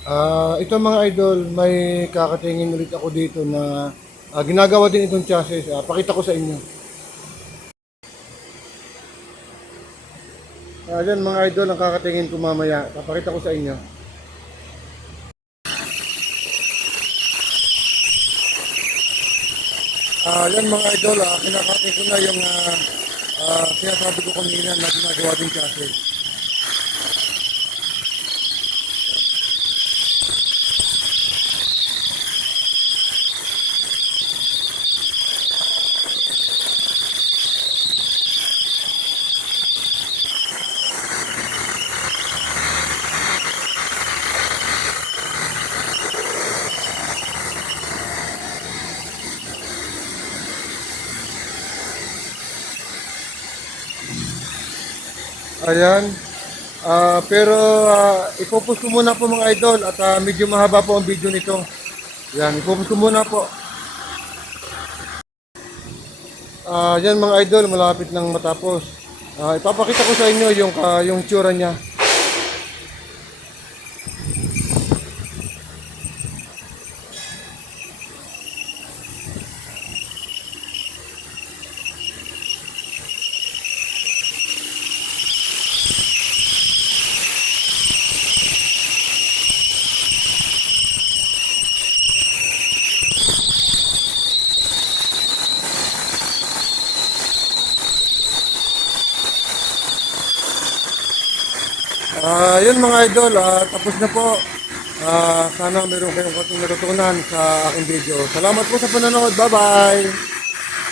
Ito mga idol, may kakatingin ulit ako dito na ginagawa din itong chassis. Pakita ko sa inyo. Yan mga idol, ang kakatingin ko mamaya. Papakita ko sa inyo. Yan mga idol, kinakating ko na yung sinasabi ko kanina na ginagawa din chassis. Ayan. Pero ipopost ko muna po mga idol at medyo mahaba po ang video nito. Yan, ipopost ko muna po. Yan mga idol, malapit nang matapos. Ipapakita ko sa inyo yung tsura niya. Yun mga idol, tapos na po. Sana meron kayong konting natutunan sa aking video. Salamat po sa panonood. Bye-bye!